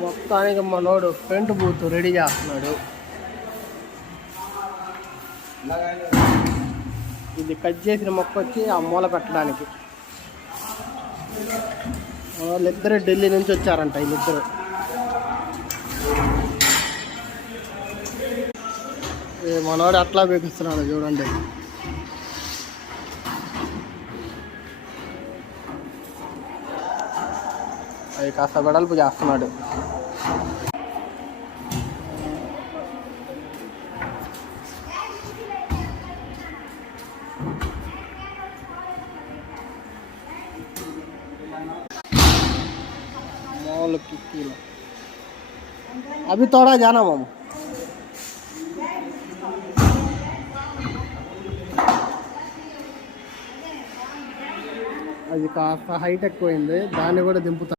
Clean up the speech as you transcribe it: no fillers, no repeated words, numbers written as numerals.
మొత్తానికి మనోడు paint booth ready చేస్తున్నాడు. ఇది కట్ చేసిన మొక్క వచ్చి ఆ మూల పెట్టడానికి. వాళ్ళిద్దరు ఢిల్లీ నుంచి వచ్చారంట. వీళ్ళిద్దరు మనోడు అట్లా బేపిస్తున్నాడు చూడండి. అవి కాస్త వెడల్పు చేస్తున్నాడు. अभी थोड़ा जाना मामा. అది కాస్త హైట్ ఎక్కువైంది, దాన్ని కూడా దింపుతా.